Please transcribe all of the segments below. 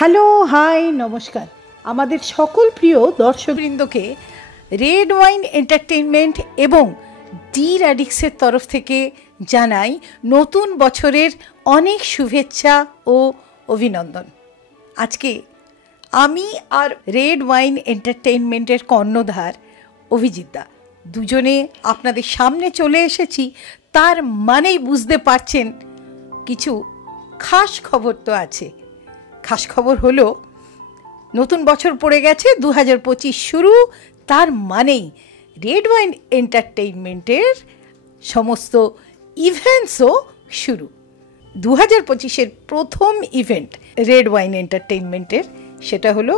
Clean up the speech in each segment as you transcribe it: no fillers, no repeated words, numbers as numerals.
Hello, high, নমস্কার। আমাদের সকল প্রিয় দর্শকবৃন্দকে রেড ওয়াইন এন্টারটেইনমেন্ট এবং ডি র্যাডিক্সের তরফ থেকে জানাই নতুন বছরের অনেক শুভেচ্ছা ও অভিনন্দন। আজকে আমি আর রেড ওয়াইন এন্টারটেইনমেন্টের কর্ণধার অভিজিৎ দা দুজনে আপনাদের সামনে চলে এসেছি। তার মানেই বুঝতে পারছেন কিছু খাস খবর তো আছে। খাস খবর হলো নতুন বছর পড়ে গেছে, 2025 শুরু। তার মানেই রেড ওয়াইন এন্টারটেইনমেন্টের সমস্ত ইভেন্টসও শুরু। 2025-এর প্রথম ইভেন্ট রেড ওয়াইন এন্টারটেইনমেন্টের সেটা হলো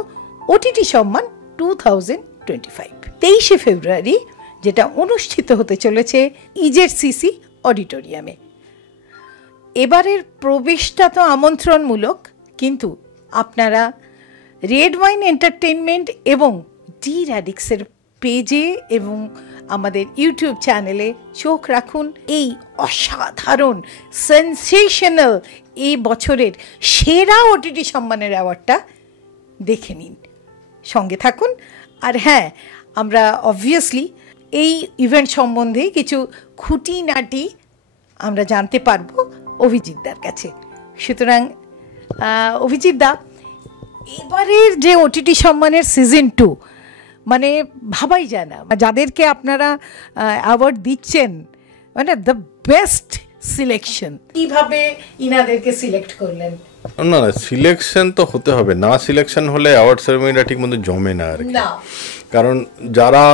ওটিটি সম্মান 2025, 23শে ফেব্রুয়ারি, যেটা অনুষ্ঠিত হতে চলেছে ইজেডসিসি অডিটোরিয়ামে। এবারের প্রবেশটা তো আমন্ত্রণমূলক, কিন্তু আপনারা রেড ওয়াইন এন্টারটেইনমেন্ট এবং ডি র্যাডিক্সের পেজে এবং আমাদের ইউটিউব চ্যানেলে চোখ রাখুন। এই অসাধারণ সেনসেশনাল এই বছরের সেরা ওটিটি সম্মানের অ্যাওয়ার্ডটা দেখে নিন, সঙ্গে থাকুন। আর হ্যাঁ, আমরা অবভিয়াসলি এই ইভেন্ট সম্বন্ধে কিছু খুঁটিনাটি আমরা জানতে পারবো অভিজিৎদার কাছে। সুতরাং অভিজিৎদা, এবারের যে ওটিটি সম্মানের সিজন 2, মানে ভাবাই যায় না, যাদেরকে আপনারা অ্যাওয়ার্ড দিচ্ছেন, মানে দ্য বেস্ট সিলেকশন, কিভাবে ইনাদেরকে সিলেক্ট করলেন? না না, সিলেকশন তো হতে হবে, না সিলেকশন হলে অ্যাওয়ার্ড সেরেমনিটা ঠিক মতো জমে না আর কি। কারণ যারা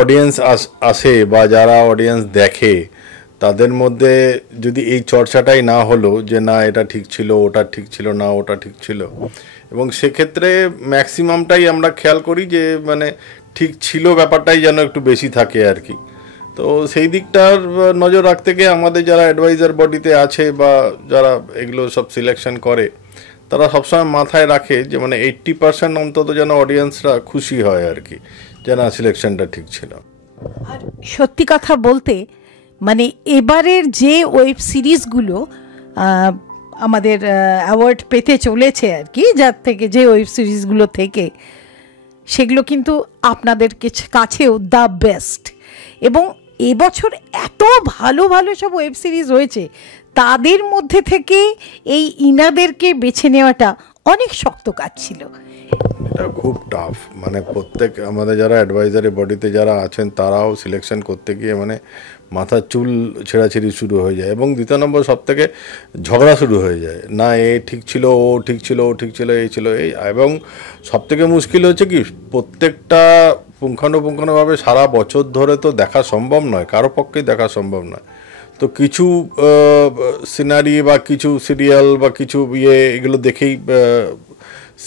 অডিয়েন্স আসে বা যারা অডিয়েন্স দেখে, তাদের মধ্যে যদি এই চর্চাটাই না হলো যে না এটা ঠিক ছিল, ওটা ঠিক ছিল না, ওটা ঠিক ছিল, এবং সেক্ষেত্রে ম্যাক্সিমামটাই আমরা খেয়াল করি যে মানে ঠিক ছিল ব্যাপারটাই যেন একটু বেশি থাকে আর কি। তো সেই দিকটার নজর রাখতে গিয়ে আমাদের যারা অ্যাডভাইজার বডিতে আছে বা যারা এগুলো সব সিলেকশন করে, তারা সবসময় মাথায় রাখে যে মানে 80% অন্তত যেন অডিয়েন্সরা খুশি হয় আর কি, যে না সিলেকশনটা ঠিক ছিল। আর সত্যি কথা বলতে, মানে এবারের যে ওয়েব সিরিজগুলো আমাদের অ্যাওয়ার্ড পেতে চলেছে আর কি, যার থেকে যে ওয়েব সিরিজগুলো থেকে, সেগুলো কিন্তু আপনাদের কাছেও দ্য বেস্ট। এবং এবছর এত ভালো ভালো সব ওয়েব সিরিজ হয়েছে, তাদের মধ্যে থেকে এই ইনাদেরকে বেছে নেওয়াটা অনেক শক্ত কাজ ছিল। এটা খুব টাফ, মানে প্রত্যেক আমাদের যারা অ্যাডভাইজারি বডিতে যারা আছেন তারাও সিলেকশন করতে গিয়ে মানে মাথার চুল ছেঁড়াছিঁড়ি শুরু হয়ে যায়। এবং দ্বিতীয় নম্বর, সব থেকে ঝগড়া শুরু হয়ে যায়, না এ ঠিক ছিল, ও ঠিক ছিল, ও ঠিক ছিল, এই ছিল এই। এবং সব থেকে মুশকিল হচ্ছে কি, প্রত্যেকটা পুঙ্খানুপুঙ্খানুভাবে সারা বছর ধরে তো দেখা সম্ভব নয়, কারো পক্ষেই দেখা সম্ভব নয়। তো কিছু সিনারি বা কিছু সিরিয়াল বা কিছু এগুলো দেখেই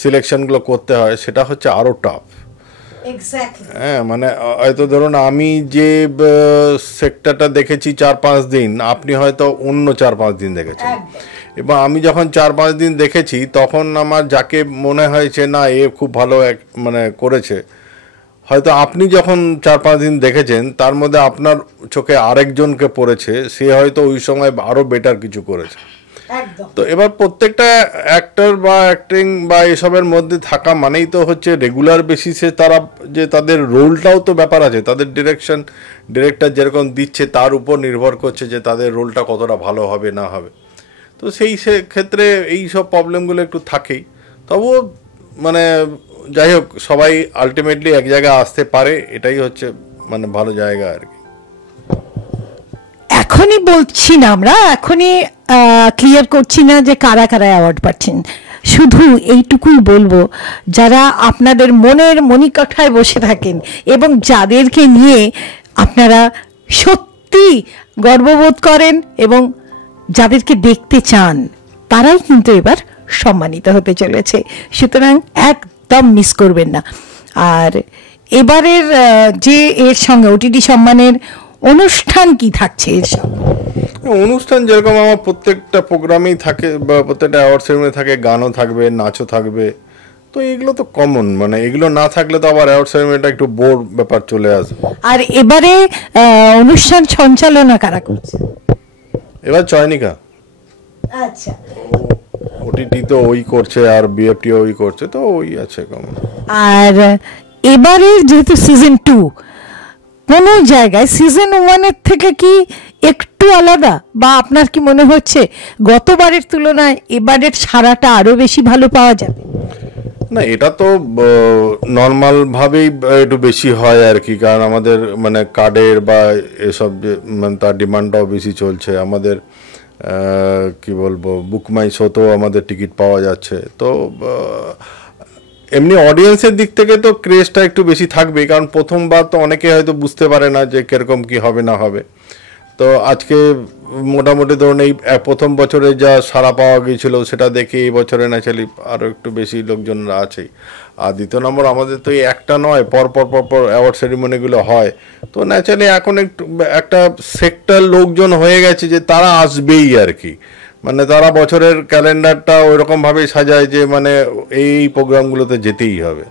সিলেকশনগুলো করতে হয়, সেটা হচ্ছে আরও টাফ। হ্যাঁ, মানে হয়তো ধরুন আমি যে সেক্টরটা দেখেছি 4-5 দিন, আপনি হয়তো অন্য 4-5 দিন দেখেছেন। এবং আমি যখন 4-5 দিন দেখেছি, তখন আমার যাকে মনে হয়েছে না এ খুব ভালো মানে করেছে, হয়তো আপনি যখন 4-5 দিন দেখেছেন, তার মধ্যে আপনার চোখে আরেকজনকে পড়েছে, সে হয়তো ওই সময় আরও বেটার কিছু করেছে। তো এবার প্রত্যেকটা অ্যাক্টর বা অ্যাক্টিং বা এসবের মধ্যে থাকা মানেই তো হচ্ছে রেগুলার বেসিসে তারা যে তাদের রোলটাও তো ব্যাপার আছে, তাদের ডিরেক্টর যেরকম দিচ্ছে তার উপর নির্ভর করছে যে তাদের রোলটা কতটা ভালো হবে না হবে। তো সেই ক্ষেত্রে এই সব প্রবলেমগুলো একটু থাকেই। তবুও মানে যাই হোক, সবাই আলটিমেটলি এক জায়গায় আসতে পারে, এটাই হচ্ছে মানে ভালো জায়গা আর কি। এখনই বলছি না, আমরা এখনই ক্লিয়ার করছি না যে কারা কারা অ্যাওয়ার্ড পাচ্ছেন। শুধু এইটুকুই বলবো, যারা আপনাদের মনের মণিকঠায় বসে থাকেন এবং যাদেরকে নিয়ে আপনারা সত্যি গর্ববোধ করেন এবং যাদেরকে দেখতে চান, তারাই কিন্তু এবার সম্মানিত হতে চলেছে। সুতরাং একদম মিস করবেন না। আর এবারের যে এর সঙ্গে ওটিটি সম্মানের অনুষ্ঠান কি থাকছে এর সঙ্গে? অনুষ্ঠান যেরকম আমার প্রত্যেকটা প্রোগ্রামেই থাকে বা প্রত্যেকটা অ্যাওয়ার্ড সেরেমনি থাকে, গানও থাকবে, নাচও থাকবে। তো এগুলো তো কমন, মানে এগুলো না থাকলে তো আবার অ্যাওয়ার্ড সেরেমনিটা একটু বোর ব্যাপার চলে আসবে। আর এবারে অনুষ্ঠান সঞ্চালনা কারা করছে? এবার চয়নিকা। আচ্ছা, ওটিটি তো ওই করছে আর বিএফটি ওই করছে, তো ওই আছে কম। আর এবারে যেহেতু সিজন 2, কোন জায়গায় সিজন 1-এর থেকে কি একটু আলাদা, বা আপনার কি মনে হচ্ছে গতবারের তুলনায় এবারের সারাটা আরো বেশি ভালো পাওয়া যাবে? না, এটা তো নর্মাল ভাবেই একটু বেশি হয় আর কি, কারণ আমাদের মানে কার্ডের বা এসব যে মানে তার ডিমান্ডটাও বেশি চলছে। আমাদের কি বলবো, বুক মাই শোতেও আমাদের টিকিট পাওয়া যাচ্ছে। তো এমনি অডিয়েন্সের দিক থেকে তো ক্রেজটা একটু বেশি থাকবে, কারণ প্রথমবার তো অনেকে হয়তো বুঝতে পারে না যে কিরকম কি হবে না হবে। তো আজকে মোটামুটি ধরুন এই প্রথম বছরে যা সাড়া পাওয়া গিয়েছিল সেটা দেখে এই বছরে ন্যাচারালি আরও একটু বেশি লোকজনরা আছেই। আর দ্বিতীয় নম্বর, আমাদের তো এই একটা নয়, পরপর অ্যাওয়ার্ড সেরিমনিগুলো হয়। তো ন্যাচারালি এখন একটু একটা সেক্টর লোকজন হয়ে গেছে যে তারা আসবেই আর কি, মানে তারা বছরের ক্যালেন্ডারটা ওইরকমভাবেই সাজায় যে মানে এই প্রোগ্রামগুলোতে যেতেই হবে।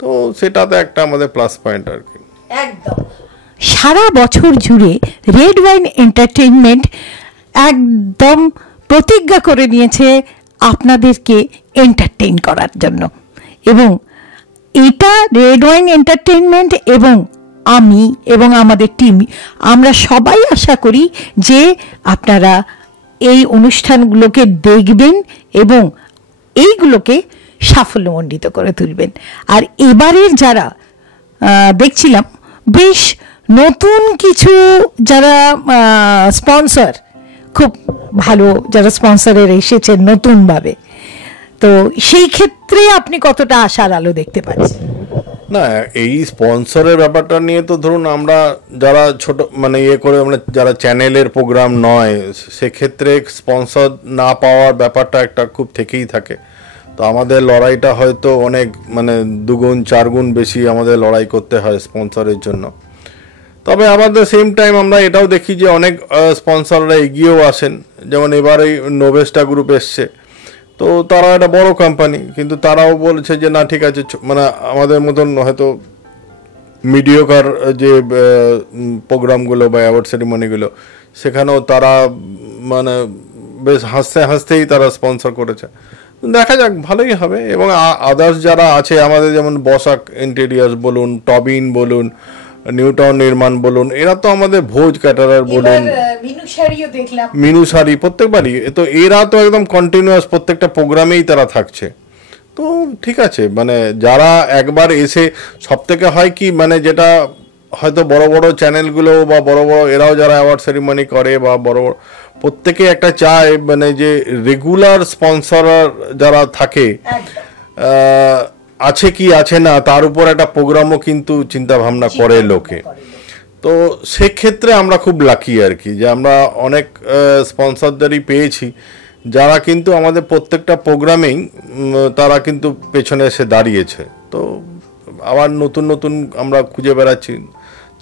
তো সেটাতে একটা আমাদের প্লাস পয়েন্ট আর কি। একদম। সারা বছর জুড়ে রেড ওয়াইন এন্টারটেইনমেন্ট একদম প্রতিজ্ঞা করে নিয়েছে আপনাদেরকে এন্টারটেইন করার জন্য, এবং এটা রেড ওয়াইন এন্টারটেইনমেন্ট এবং আমি এবং আমাদের টিম, আমরা সবাই আশা করি যে আপনারা এই অনুষ্ঠানগুলোকে দেখবেন এবং এইগুলোকে সাফল্যমণ্ডিত করে তুলবেন। আর এবারের যারা দেখছিলাম বেশ নতুন কিছু যারা স্পন্সর, খুব ভালো যারা স্পন্সরের এসেছেন নতুনভাবে, তো সেই ক্ষেত্রে আপনি কতটা আশার আলো দেখতে পাচ্ছেন? না, এই স্পন্সরের ব্যাপারটা নিয়ে তো ধরুন আমরা যারা ছোট মানে ইয়ে করে আমরা যারা চ্যানেলের প্রোগ্রাম নয়, সেক্ষেত্রে স্পন্সর না পাওয়ার ব্যাপারটা একটা খুব থেকেই থাকে। তো আমাদের লড়াইটা হয়তো অনেক মানে 2 গুণ 4 গুণ বেশি আমাদের লড়াই করতে হয় স্পন্সরের জন্য। তবে আমাদের সেম টাইম আমরা এটাও দেখি যে অনেক স্পন্সররা এগিয়েও আসেন। যেমন এবার এই নোভেস্টা গ্রুপ এসছে, তো তারা একটা বড় কোম্পানি, কিন্তু তারাও বলছে যে না ঠিক আছে, মানে আমাদের মতন হয়তো মিডিওকার যে প্রোগ্রামগুলো বা অ্যাওয়ার্ড সেরিমনিগুলো, সেখানেও তারা মানে বেশ হাসতেই তারা স্পন্সর করেছে। দেখা যাক, ভালোই হবে। এবং আদার্স যারা আছে আমাদের, যেমন বসাক ইন্টেরিয়ার্স বলুন, টবিন বলুন, নিউটাউন নির্মাণ বলুন, এরা তো আমাদের ভোজ ক্যাটারার বলুন, মিনু শাড়ি প্রত্যেকবারই তো এরা তো একদম কন্টিনিউয়াস প্রত্যেকটা প্রোগ্রামেই তারা থাকছে। তো ঠিক আছে, মানে যারা একবার এসে সব থেকে হয় কি, মানে যেটা হয়তো বড় বড় চ্যানেলগুলো বা বড় বড় এরাও যারা অ্যাওয়ার্ড সেরিমনি করে বা বড় বড় প্রত্যেকে একটা চায় মানে যে রেগুলার স্পন্সর যারা থাকে আছে কি আছে না তার উপর একটা প্রোগ্রামও কিন্তু চিন্তা ভাবনা করে লোকে। তো সেক্ষেত্রে আমরা খুব লাকি আর কি, যে আমরা অনেক স্পন্সরদেরই পেয়েছি যারা কিন্তু আমাদের প্রত্যেকটা প্রোগ্রামেই তারা কিন্তু পেছনে এসে দাঁড়িয়েছে। তো আবার নতুন নতুন আমরা খুঁজে বেড়াচ্ছি,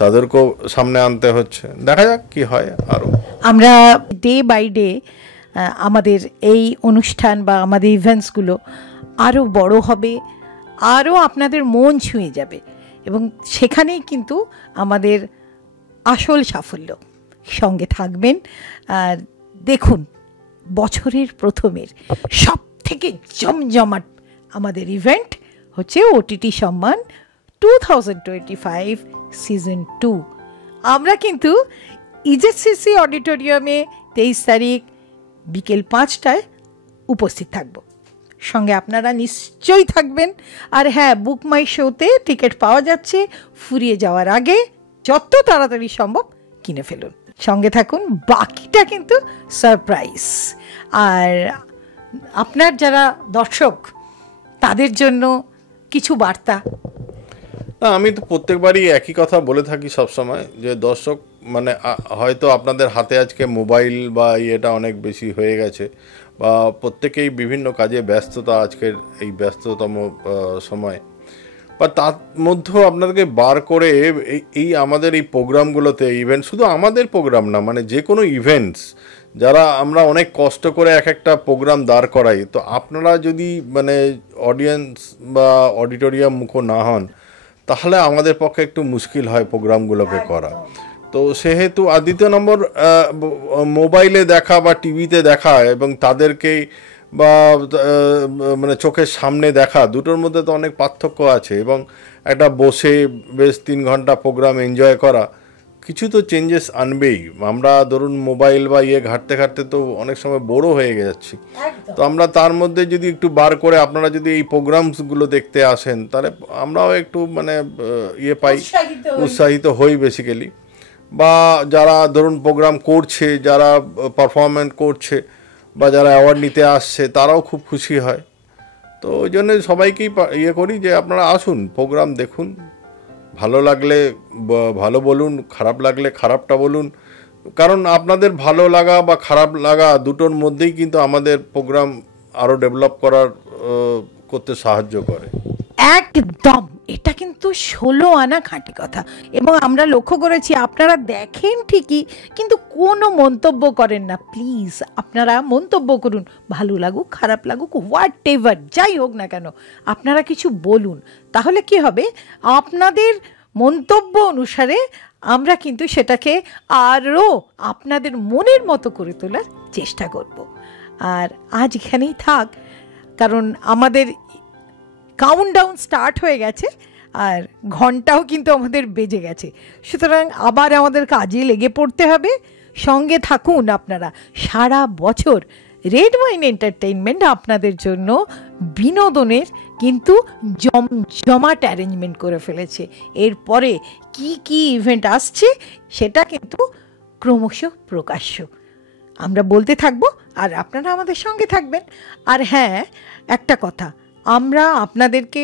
তাদেরকেও সামনে আনতে হচ্ছে। দেখা যাক কি হয়। আরও আমরা ডে বাই ডে আমাদের এই অনুষ্ঠান বা আমাদের ইভেন্টসগুলো আরও বড় হবে, আরও আপনাদের মন ছুঁয়ে যাবে, এবং সেখানেই কিন্তু আমাদের আসল সাফল্য। সঙ্গে থাকবেন। আর দেখুন, বছরের প্রথমের সব থেকে জমজমাট আমাদের ইভেন্ট হচ্ছে ওটিটি সম্মান 2025 সিজন 2। আমরা কিন্তু ইজেসিসি অডিটোরিয়ামে 23 তারিখ বিকেল 5টায় উপস্থিত থাকব। সঙ্গে আপনারা নিশ্চয়ই থাকবেন। আর হ্যাঁ, বুক মাই শোতে টিকিট পাওয়া যাচ্ছে, ফুরিয়ে যাওয়ার আগে যত তাড়াতাড়ি সম্ভব কিনে ফেলুন। সঙ্গে থাকুন, বাকিটা কিন্তু সারপ্রাইজ। আর আপনার যারা দর্শক তাদের জন্য কিছু বার্তা? না, আমি তো প্রত্যেকবারই একই কথা বলে থাকি সবসময়, যে দর্শক মানে হয়তো আপনাদের হাতে আজকে মোবাইল বা ইয়েটা অনেক বেশি হয়ে গেছে, বা প্রত্যেকেই বিভিন্ন কাজে ব্যস্ততা আজকের এই ব্যস্ততম সময়, বা তার মধ্যেও আপনাদেরকে বার করে এই আমাদের এই প্রোগ্রামগুলোতে ইভেন্ট, শুধু আমাদের প্রোগ্রাম না, মানে যে কোনো ইভেন্টস যারা আমরা অনেক কষ্ট করে এক একটা প্রোগ্রাম দাঁড় করাই, তো আপনারা যদি মানে অডিয়েন্স বা অডিটোরিয়াম মুখো না হন, তাহলে আমাদের পক্ষে একটু মুশকিল হয় প্রোগ্রামগুলোকে করা। তো সেহেতু, আর দ্বিতীয় নম্বর, মোবাইলে দেখা বা টিভিতে দেখা এবং তাদেরকে বা মানে চোখের সামনে দেখা, দুটোর মধ্যে তো অনেক পার্থক্য আছে। এবং একটা বসে বেশ 3 ঘন্টা প্রোগ্রাম এনজয় করা কিছু তো চেঞ্জেস আনবেই। আমরা ধরুন মোবাইল বা ঘাঁটতে ঘাঁটতে তো অনেক সময় বোরও হয়ে যাচ্ছি। তো আমরা তার মধ্যে যদি একটু বার করে আপনারা যদি এই প্রোগ্রামসগুলো দেখতে আসেন, তাহলে আমরাও একটু মানে পাই, উৎসাহিত হই বেসিক্যালি। বা যারা ধরুন প্রোগ্রাম করছে, যারা পারফরমেন্স করছে বা যারা অ্যাওয়ার্ড নিতে আসছে, তারাও খুব খুশি হয়। তো ওই জন্য সবাইকেই করি যে আপনারা আসুন, প্রোগ্রাম দেখুন, ভালো লাগলে ভালো বলুন, খারাপ লাগলে খারাপটা বলুন। কারণ আপনাদের ভালো লাগা বা খারাপ লাগা দুটোর মধ্যেই কিন্তু আমাদের প্রোগ্রাম আরও ডেভেলপ করতে সাহায্য করে। একদম, এটা কিন্তু 16 আনা খাঁটি কথা। এবং আমরা লক্ষ্য করেছি আপনারা দেখেন ঠিকই, কিন্তু কোনো মন্তব্য করেন না। প্লিজ আপনারা মন্তব্য করুন, ভালো লাগুক খারাপ লাগুক হোয়াট এভার, যাই হোক না কেন আপনারা কিছু বলুন। তাহলে কি হবে, আপনাদের মন্তব্য অনুসারে আমরা কিন্তু সেটাকে আরও আপনাদের মনের মতো করে তোলার চেষ্টা করব। আর আজ এখানেই থাক, কারণ আমাদের কাউন্টডাউন স্টার্ট হয়ে গেছে আর ঘন্টাও কিন্তু আমাদের বেজে গেছে। সুতরাং আবার আমাদের কাজে লেগে পড়তে হবে। সঙ্গে থাকুন আপনারা। সারা বছর রেড ওয়াইন এন্টারটেইনমেন্ট আপনাদের জন্য বিনোদনের কিন্তু জমাট অ্যারেঞ্জমেন্ট করে ফেলেছে। এরপরে কি কি ইভেন্ট আসছে সেটা কিন্তু ক্রমশ প্রকাশ্য। আমরা বলতে থাকবো আর আপনারা আমাদের সঙ্গে থাকবেন। আর হ্যাঁ, একটা কথা, আমরা আপনাদেরকে,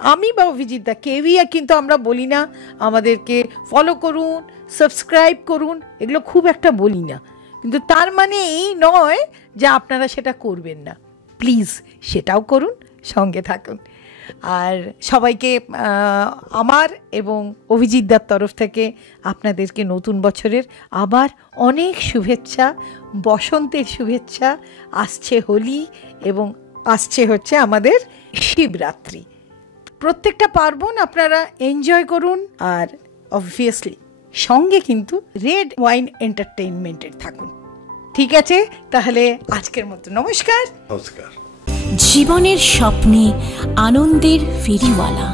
আমি বা অভিজিৎদা কেউই কিন্তু আমরা বলি না আমাদেরকে ফলো করুন, সাবস্ক্রাইব করুন, এগুলো খুব একটা বলি না। কিন্তু তার মানে এই নয় যে আপনারা সেটা করবেন না। প্লিজ সেটাও করুন, সঙ্গে থাকুন। আর সবাইকে আমার এবং অভিজিৎদার তরফ থেকে আপনাদেরকে নতুন বছরের আবার অনেক শুভেচ্ছা, বসন্তের শুভেচ্ছা। আসছে হোলি এবং আসছে হচ্ছে আমাদের শিবরাত্রি। প্রত্যেকটা পার্বণ আপনারা এনজয় করুন। আর অবভিয়াসলি সঙ্গে কিন্তু রেড ওয়াইন এন্টারটেইনমেন্টের থাকুন। ঠিক আছে, তাহলে আজকের মতো নমস্কার। নমস্কার। জীবনের স্বপ্নে আনন্দের ফেরিওয়ালা।